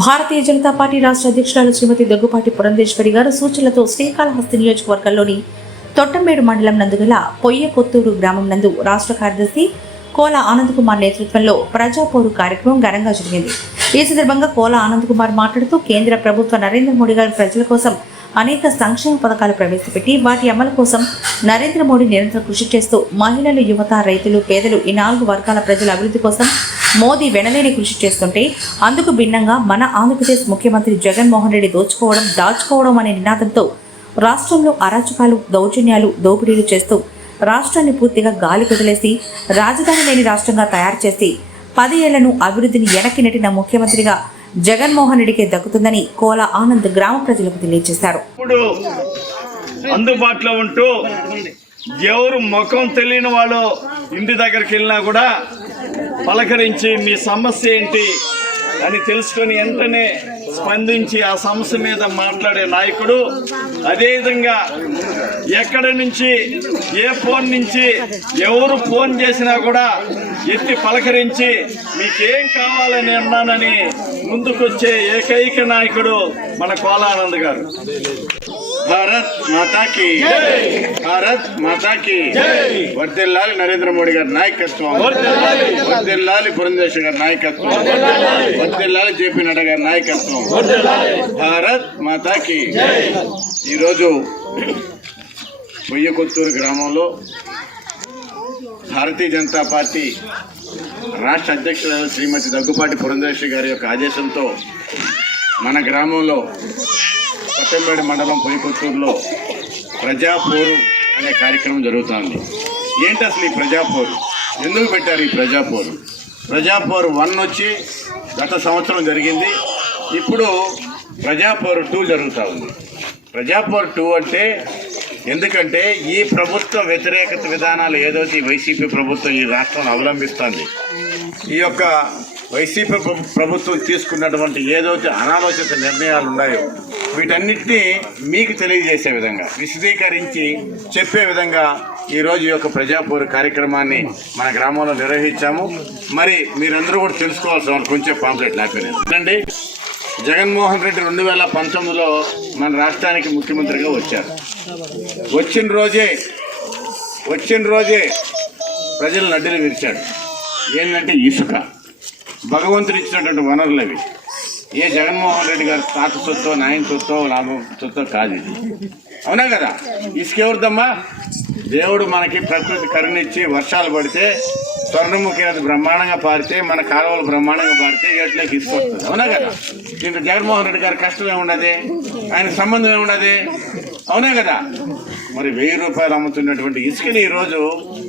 Bharatiya Janata party రాష్ట్ర అధ్యక్షురాలు శ్రీమతి దగ్గుపాటి పురంధేశ్వరి గారు సూచనలతో శ్రీకాళహస్తి నియోజకవర్గంలోని తొట్టంబేడు మండలం నందుగల పొయ్య కొత్తూరు గ్రామం నందు రాష్ట్ర కార్యదర్శి కోల ఆనంద్ కుమార్ నేతృత్వంలో ప్రజాపోరు కార్యక్రమం ఘనంగా జరిగింది. ఈ సందర్భంగా కోల ఆనంద్ కుమార్ మాట్లాడుతూ కేంద్ర ప్రభుత్వ నరేంద్ర మోడీ గారి ప్రజల కోసం అనేక సంక్షేమ పథకాలు ప్రవేశపెట్టి వాటి అమలు కోసం నరేంద్ర మోడీ నిరంతరం కృషి చేస్తూ మహిళలు యువత రైతులు పేదలు ఈ నాలుగు వర్గాల ప్రజల అభివృద్ధి కోసం మోదీ వెనలేని కృషి చేస్తుంటే అందుకు భిన్నంగా మన ఆంధ్రప్రదేశ్ ముఖ్యమంత్రి జగన్మోహన్ రెడ్డి దోచుకోవడం దాచుకోవడం అనే నినాదంతో రాష్ట్రంలో అరాచకాలు దౌర్జన్యాలు దోపిడీలు చేస్తూ రాష్ట్రాన్ని పూర్తిగా గాలి కుదిలేసి రాజధాని లేని రాష్ట్రంగా తయారు చేసి పది ఏళ్ళను అభివృద్ధిని వెనక్కి నెట్టిన ముఖ్యమంత్రిగా జగన్మోహన్ రెడ్డికే దక్కుతుందని కోల ఆనంద్ గ్రామ ప్రజలకు తెలియజేశారు. అందుబాటులో ఉంటూ ఎవరు ముఖం తెలియని వాళ్ళు ఇంటి దగ్గరికి వెళ్ళినా కూడా పలకరించి మీ సమస్య ఏంటి అని తెలుసుకొని వెంటనే స్పందించి ఆ సమస్య మీద మాట్లాడే నాయకుడు. అదేవిధంగా ఎక్కడి నుంచి ఏ ఫోన్ నుంచి ఎవరు ఫోన్ చేసినా కూడా ఎత్తి పలకరించి మీకేం కావాలని అన్నానని ముందుకొచ్చే ఏకైక నాయకుడు మన కోలానంద్ గారు. భారత్ మాతాకి భారత్ మాతాకి వర్దిల్లాలి నరేంద్ర మోడీ గారి నాయకత్వం. వర్దిల్లాలి! పురంధేశ్వర్ గారి నాయకత్వం. వర్దిల్లాలి! జేపీ నడ్డా గారి నాయకత్వం. భారత్ మాతాకి ఈరోజు కొత్తూరు గ్రామంలో భారతీయ జనతా పార్టీ రాష్ట్ర అధ్యక్షురాలు శ్రీమతి దగ్గుపాటి పురంధేశ్వరి గారి యొక్క ఆదేశంతో మన గ్రామంలో కొత్తపేట మండలం పొయ్యికొత్తూరులో ప్రజాపోరు అనే కార్యక్రమం జరుగుతోంది. ఏంటి అసలు ఈ ప్రజాపోరు? ఎందుకు పెట్టారు ఈ ప్రజాపోరు? ప్రజాపోరు వన్ వచ్చి గత సంవత్సరం జరిగింది. ఇప్పుడు ప్రజాపోరు టూ జరుగుతూ ఉంది. ప్రజాపోరు టూ అంటే ఎందుకంటే ఈ ప్రభుత్వ వ్యతిరేకత విధానాలు ఏదైతే ఈ వైసీపీ ప్రభుత్వం ఈ రాష్ట్రం అవలంబిస్తుంది. ఈ యొక్క వైసీపీ ప్రభుత్వం తీసుకున్నటువంటి ఏదైతే అనాలోచిత నిర్ణయాలు ఉన్నాయో వీటన్నిటినీ మీకు తెలియజేసే విధంగా విశదీకరించి చెప్పే విధంగా ఈరోజు యొక్క ప్రజాపూర్ కార్యక్రమాన్ని మన గ్రామంలో నిర్వహించాము. మరి మీరందరూ కూడా తెలుసుకోవాల్సిన కొంచెం పాంప్లెట్ అండి జగన్మోహన్ రెడ్డి రెండు వేల పంతొమ్మిదిలో మన రాష్ట్రానికి ముఖ్యమంత్రిగా వచ్చారు. వచ్చిన రోజే వచ్చిన రోజే ప్రజలు నడ్డిలు విరిచాడు ఏంటంటే ఇసుక. భగవంతుడు ఇచ్చినటువంటి వనరులు అవి. ఏ జగన్మోహన్ రెడ్డి గారి తాత సొత్తో నాయన సొత్తో లాభం సొత్తో కాదు ఇది. అవునా కదా? ఇసుకెవరిదమ్మా దేవుడు మనకి ప్రకృతి కరుణిచ్చి వర్షాలు పడితే స్వర్ణముఖి బ్రహ్మాండంగా పారితే మన కాలువలు బ్రహ్మాండంగా పారితే ఏట్లోకి ఇసుక అవునా కదా? దీంట్లో జగన్మోహన్ రెడ్డి గారి కష్టం ఏముండదు? ఆయన సంబంధం ఏముండదు? అవునా కదా? మరి వెయ్యి రూపాయలు అమ్ముతున్నటువంటి ఇసుకని ఈరోజు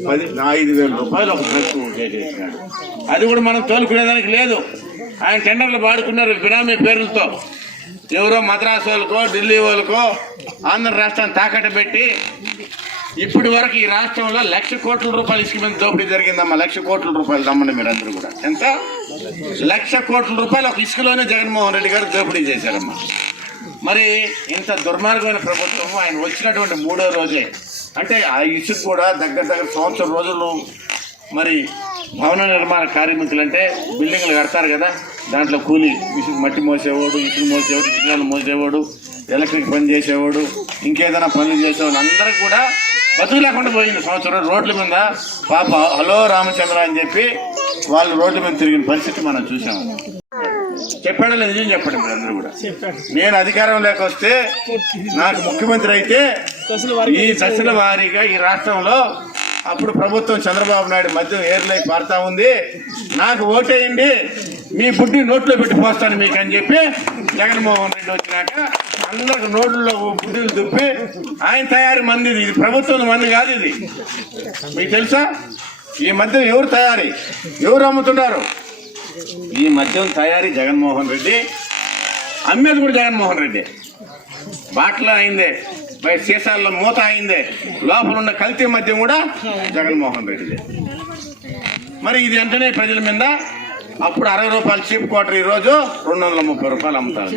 పది ఐదు వేల రూపాయలు ఒక ట్రక్ చేసేసినాడు. అది కూడా మనం తోలుకునేదానికి లేదు. ఆయన టెండర్లు వాడుకున్నారు బినామీ పేర్లతో. ఎవరో మద్రాసు వాళ్ళకో ఢిల్లీ వాళ్ళకో ఆంధ్ర రాష్ట్రాన్ని తాకట్టు పెట్టి ఇప్పటి వరకు ఈ రాష్ట్రంలో లక్ష కోట్ల రూపాయలు ఇసుక మీద దోపిడీ జరిగిందమ్మా. లక్ష కోట్ల రూపాయలు దమ్మండి మీరందరూ కూడా. ఎంత? లక్ష కోట్ల రూపాయలు ఒక ఇసుకలోనే జగన్మోహన్ రెడ్డి గారు దోపిడీ చేశారమ్మా. మరి ఇంత దుర్మార్గమైన ప్రభుత్వం ఆయన వచ్చినటువంటి మూడో రోజే. అంటే ఆ ఇసుక కూడా దగ్గర దగ్గర సంవత్సరం రోజులు మరి భవన నిర్మాణ కార్మికులు అంటే బిల్డింగ్లు కడతారు కదా. దాంట్లో కూలి ఇసుక మట్టి మోసేవాడు ఇసుక మోసేవాడు ఇసుకలు మోసేవాడు ఎలక్ట్రిక్ పని చేసేవాడు ఇంకేదైనా పనులు చేసేవాడు అందరూ కూడా బతుకు లేకుండా పోయింది సంవత్సరం. రోడ్ల మీద పాప హలో రామచంద్ర అని చెప్పి వాళ్ళు రోడ్ల మీద తిరిగిన పరిస్థితి మనం చూసాము చెప్పాడా లేదు? నిజం చెప్పండి మీరు అందరూ కూడా. నేను అధికారం లేక వస్తే నాకు ముఖ్యమంత్రి అయితే ఈ దశల వారీగా ఈ రాష్ట్రంలో అప్పుడు ప్రభుత్వం చంద్రబాబు నాయుడు మధ్య ఏర్లై పారుతా ఉంది. నాకు ఓటేయండి. మీ బుడ్డి నోట్లో పెట్టి పోస్తాను మీకు అని చెప్పి జగన్మోహన్ రెడ్డి వచ్చినాక అందరికి నోట్లో బుద్ధులు దుప్పి ఆయన తయారీ మంది ఇది ప్రభుత్వం మంది కాదు ఇది. మీకు తెలుసా? ఈ మధ్య ఎవరు తయారీ? ఎవరు అమ్ముతున్నారు ఈ మద్యం తయారీ జగన్మోహన్ రెడ్డి అమ్మేది కూడా జగన్మోహన్ రెడ్డి. బాటలో అయిందే బయట సీసాల్లో మూత అయిందే లోపల ఉన్న కల్తీ మద్యం కూడా జగన్మోహన్ రెడ్డిదే. మరి ఇది వెంటనే ప్రజల మీద అప్పుడు అరవై రూపాయలు చీప్ క్వార్టర్ ఈ రోజు రెండు వందల ముప్పై రూపాయలు అమ్ముతారు.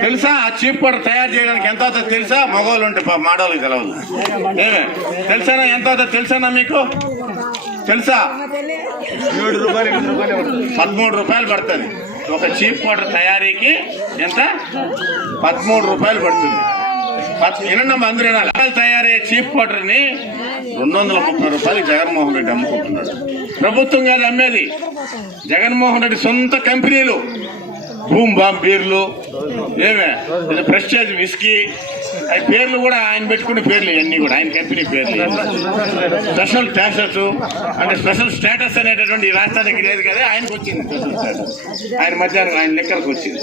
తెలుసా? ఆ చీప్ క్వార్టర్ తయారు చేయడానికి ఎంత అవుతుందో తెలుసా? మగవాళ్ళు ఉంటే పాపం ఆడవాళ్ళకి తెలవదు. ఏమే? తెలుసానా? ఎంత అవుతుందో తెలుసానా మీకు? తెలుసా? ఏడు రూపాయలు ఎనిమిది రూపాయలు పదమూడు రూపాయలు పడుతుంది. ఒక చీప్ పౌడర్ తయారీకి ఎంత? పదమూడు రూపాయలు పడుతుంది. వినండి అందరూ తయారయ్యే చీప్ పౌడర్ని రెండు వందల ముప్పై రూపాయలు జగన్మోహన్ రెడ్డి అమ్ముకుంటున్నాడు. ప్రభుత్వం కాదు అమ్మేది. జగన్మోహన్ రెడ్డి సొంత కంపెనీలు. భూమ్ బాంబ్ పేర్లు. ఏమే? Prestige whisky. అవి పేర్లు కూడా ఆయన పెట్టుకునే పేర్లు ఇవన్నీ కూడా. ఆయన కంపెనీ పేర్లు. స్పెషల్ స్టాటస్ అంటే స్పెషల్ స్టేటస్ అనేటటువంటి ఈ రాష్ట్రానికి లేదు కదా ఆయనకు వచ్చింది స్పెషల్ స్టేటస్. ఆయన మధ్యాహ్నం ఆయన లెక్కలకు వచ్చింది.